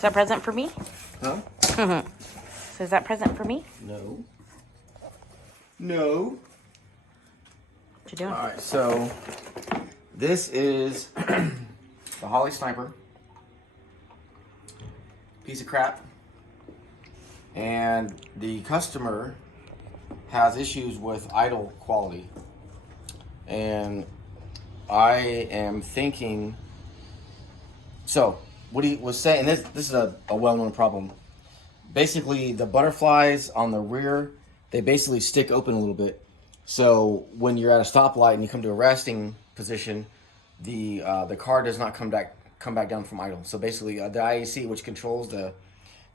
Is that a present for me? Huh? So is that present for me? No. No. What you doing? All right, so this is the Holley Sniper. Piece of crap. And the customer has issues with idle quality. And I am thinking, so what he was saying, this is a well-known problem. Basically, the butterflies on the rear, they basically stick open a little bit. So when you're at a stoplight and you come to a resting position, the car does not come back down from idle. So basically, the IAC, which controls the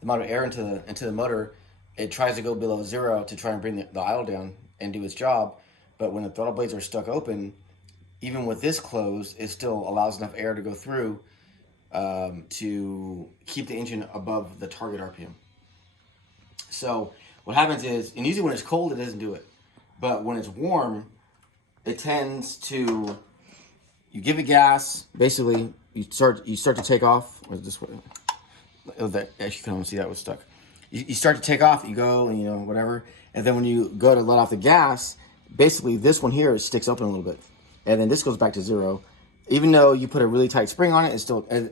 amount of air into the motor, it tries to go below zero to try and bring the idle down and do its job. But when the throttle blades are stuck open, even with this closed, it still allows enough air to go through to keep the engine above the target RPM. So what happens is, and usually when it's cold, it doesn't do it. But when it's warm, it tends to, you give it gas, basically you start to take off. Or this way? Oh, that, as you can almost see, that was stuck. You start to take off, you go, and whatever. And then when you go to let off the gas, basically this one here sticks open a little bit. And then this goes back to zero. Even though you put a really tight spring on it,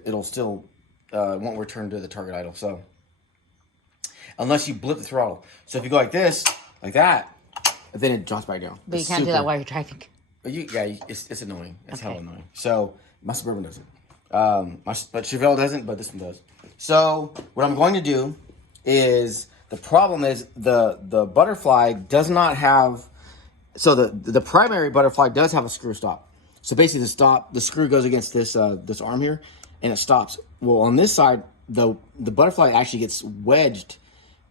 it'll still won't return to the target idle. So unless you blip the throttle. So if you go like this, like that, then it drops back down. But you can't do that while you're driving. It's annoying. It's hella annoying. So my Suburban doesn't. But Chevelle doesn't, but this one does. So what I'm going to do is, the problem is the butterfly does not have, so the primary butterfly does have a screw stop. So basically the screw goes against this this arm here and it stops. Well, on this side, the butterfly actually gets wedged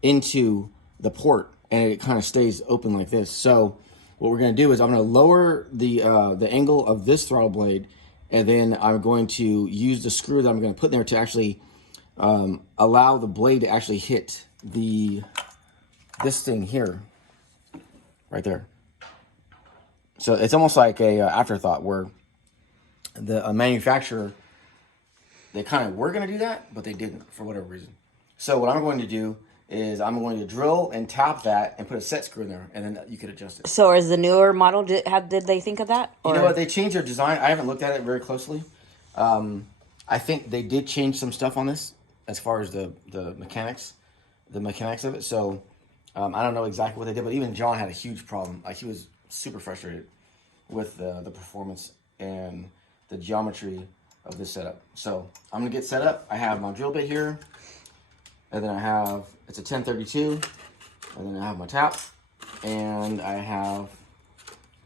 into the port and it kind of stays open like this. So what we're going to do is I'm going to lower the angle of this throttle blade, and then I'm going to use the screw that I'm going to put in there to actually allow the blade to actually hit this thing here, right there. So it's almost like a afterthought where the manufacturer, they kind of were going to do that, but they didn't for whatever reason. So what I'm going to do is I'm going to drill and tap that and put a set screw in there, and then you could adjust it. So is the newer model, did they think of that? Or? You know what? They changed their design. I haven't looked at it very closely. I think they did change some stuff on this as far as the mechanics of it. So I don't know exactly what they did, but even John had a huge problem. Like, he was super frustrated with the performance and the geometry of this setup. So I'm gonna get set up. I have my drill bit here, and then I have, it's a 1032, and then I have my tap, and I have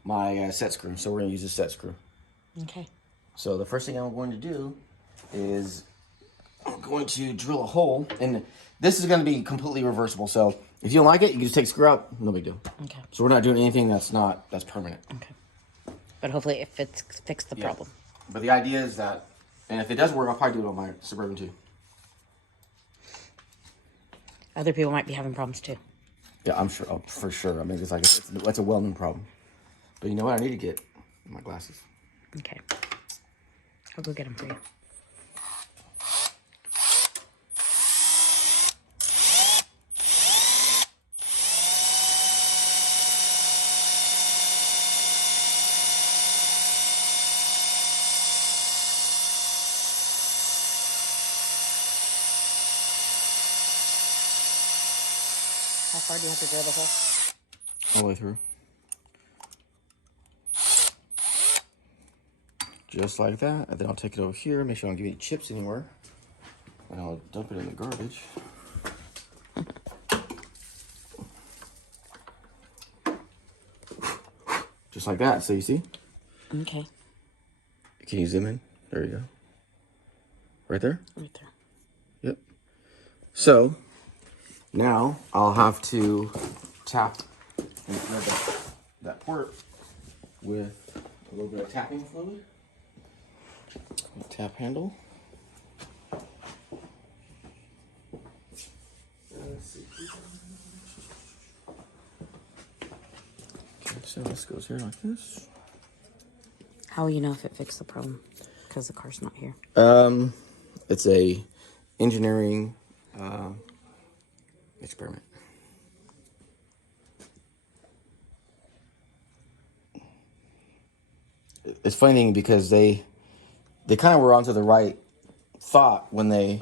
my set screw. So we're gonna use this set screw. Okay. So the first thing I'm going to do is I'm going to drill a hole, and this is going to be completely reversible. So if you don't like it, you can just take the screw out, no big deal. Okay. So we're not doing anything that's permanent. Okay. But hopefully it fixed the problem. But the idea is that, and if it does work, I'll probably do it on my Suburban too. Other people might be having problems too. Yeah, I'm sure, for sure. I mean, it's a well-known problem. But you know what? I need to get my glasses. Okay. I'll go get them for you. How far do you have to drill the hole? All the way through. Just like that. And then I'll take it over here, make sure I don't give any chips anywhere. And I'll dump it in the garbage. Just like that. So you see? Okay. Can you zoom in? There you go. Right there? Right there. Yep. So now I'll have to tap that port with a little bit of tapping fluid. Tap handle. Let's see. Okay, so this goes here like this. How will you know if it fixed the problem? Because the car's not here. It's a engineering experiment. It's funny because they kind of were onto the right thought when they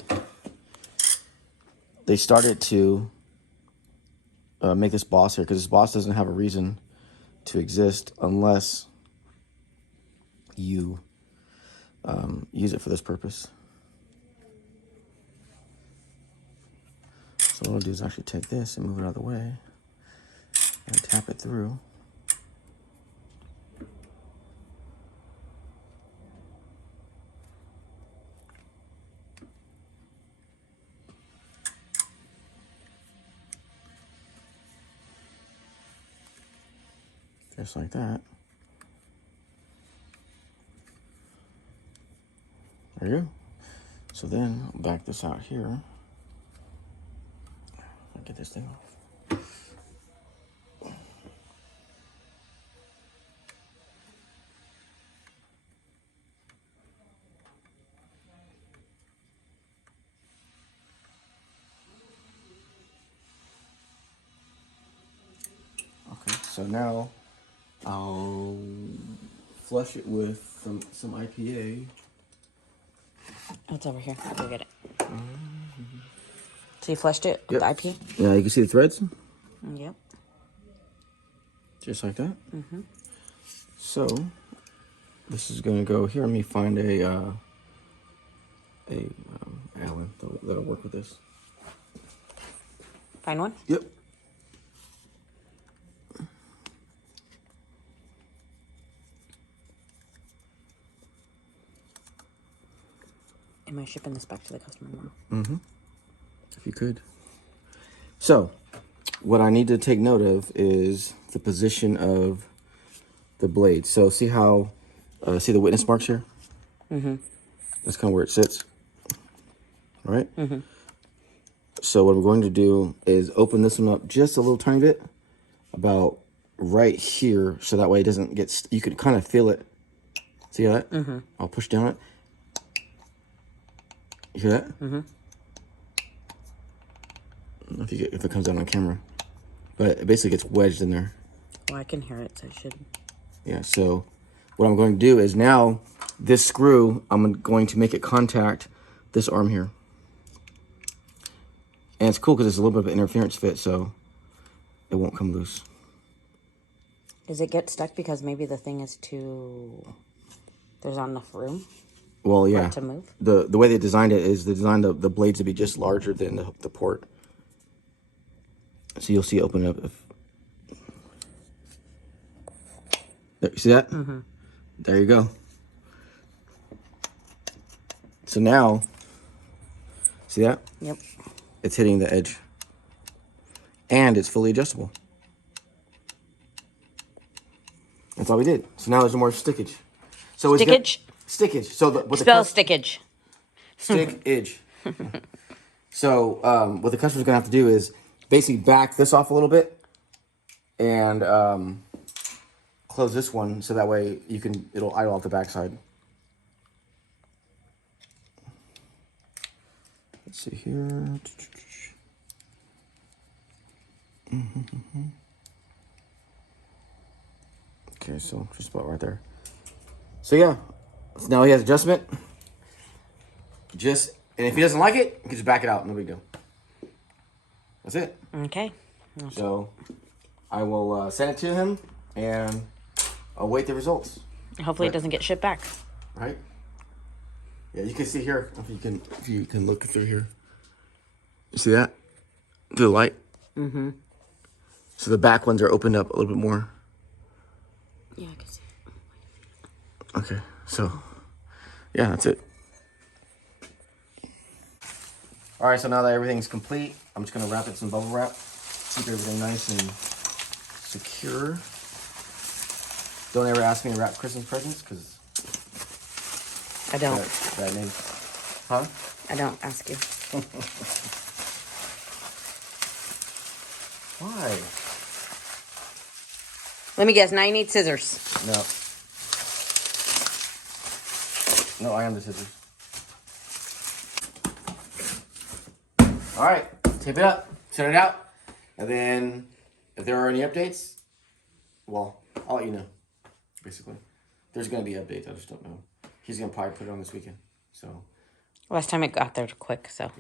started to make this boss here, because this boss doesn't have a reason to exist unless you use it for this purpose. So what I'll do is actually take this and move it out of the way and tap it through. Just like that. There you go. So then I'll back this out here. I'll get this thing off. Okay, so now I'll flush it with some IPA. Oh, it's over here. I'll go get it. So you flushed it with the IP? Yeah, you can see the threads? Yep. Just like that. So this is gonna go here. Let me find a Allen that'll work with this. Find one? Yep. Am I shipping this back to the customer now? If you could. So, what I need to take note of is the position of the blade. So, see how, see the witness marks here? That's kind of where it sits. All right? So, what I'm going to do is open this one up just a little tiny bit, about right here, so that way it doesn't get, you can kind of feel it. See that? I'll push down it. You hear that? I don't know if it comes out on camera, but it basically gets wedged in there. Well, I can hear it, so it should. Yeah, so what I'm going to do is now this screw, I'm going to make it contact this arm here. And it's cool because it's a little bit of an interference fit, so it won't come loose. Does it get stuck because maybe the thing is too... There's not enough room? Well, yeah. To move? The way they designed it is they designed the blades to be just larger than the port. So you'll see it open up. There, you see that? There you go. So now, see that? Yep. It's hitting the edge. And it's fully adjustable. That's all we did. So now there's no more stickage. So Stickage? Stickage. So Spell stickage. Stickage. So what the customer's gonna have to do is basically back this off a little bit and close this one so that way it'll idle off the backside. Let's see here. Okay, so just about right there. So yeah, so now he has adjustment. And if he doesn't like it, he can just back it out. No big deal. That's it. Okay. So I will send it to him and await the results. Hopefully it doesn't get shipped back. Right? Yeah, you can see here if you can look through here. You see that? Through the light. So the back ones are opened up a little bit more. Yeah, I can see it. Okay, so yeah, that's it. All right, so now that everything's complete, I'm just gonna wrap it in some bubble wrap, keep everything nice and secure. Don't ever ask me to wrap Christmas presents, because I don't. that name. Huh? I don't ask you. Why? Let me guess. Now you need scissors. No, I am the scissors. All right, tape it up, send it out, and then if there are any updates, well, I'll let you know. Basically, there's gonna be updates. I just don't know. He's gonna probably put it on this weekend. So Last time it got there quick, so.